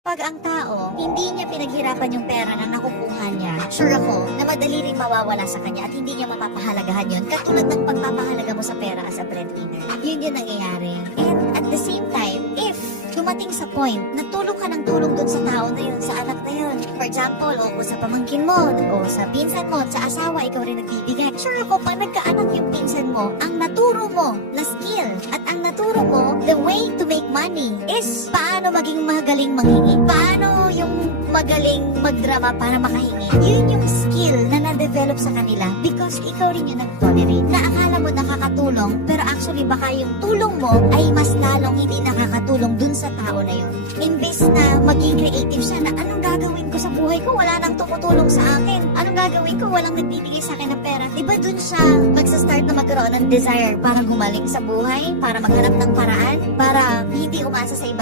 Pag ang tao, hindi niya pinaghirapan yung pera na nakukuha niya, sure ako na madali rin mawawala sa kanya at hindi niya mapapahalagahan yun katulad ng pagpapahalaga mo sa pera as a breadwinner. Yun yung nangyayari. And at the same time, if dumating sa point na tulong ka ng tulong dun sa tao na yun, sa anak na yun. For example, o kung sa pamangkin mo, o sa pinsan mo, sa asawa, ikaw rin nagbibigay. Sure ako, pag nagkaanak yung pinsan mo, ang naturo mo na way to make money is paano maging magaling manghingi. Paano yung magaling magdrama para makahingi. Yun yung skill na na-develop sa kanila because ikaw rin yung nag-tolerate. Na akala mo nakakatulong, pero actually baka yung tulong mo ay mas lalong hindi nakakatulong dun sa tao na yun. Imbes na maging creative siya na anong gagawin ko sa buhay ko, wala nang tumutulong sa akin. Anong gagawin ko, walang nagbibigay sa akin ng pera. Diba dun siya magsa-start na magkaroon ng desire para gumaling sa buhay, para maghanap ng paraan, umasa sa tao.